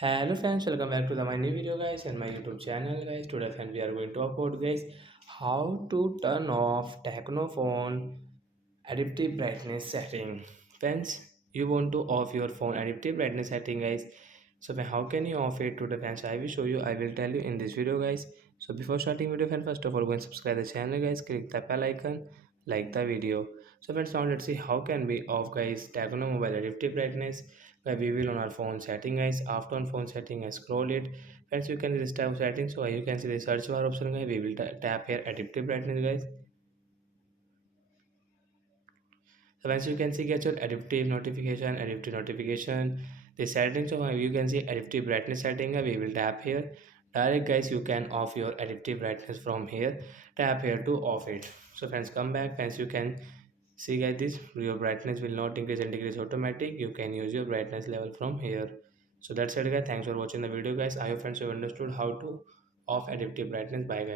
Hello friends, welcome back to my new video guys and my YouTube channel guys. Today friends we are going to talk about guys how to turn off Tecno phone adaptive brightness setting. Friends, you want to off your phone adaptive brightness setting guys. So how can you off it today friends? I will show you, I will tell you in this video guys. So before starting video friends, first of all go and subscribe the channel guys, click the bell icon, like the video. So friends, now let's see how can we off guys Tecno mobile adaptive brightness by we will on our phone setting guys. After on phone setting I scroll it friends, you can see this type of settings. So you can see the search bar option guys, we will tap here adaptive brightness guys. So once you can see get your adaptive notification, the settings of you can see adaptive brightness setting. We will tap here. Direct guys, you can off your adaptive brightness from here. Tap here to off it. So friends, come back. Friends, you can see guys this your brightness will not increase and decrease automatic. You can use your brightness level from here. So that's it guys. Thanks for watching the video guys. I hope friends you have understood how to off adaptive brightness. Bye guys.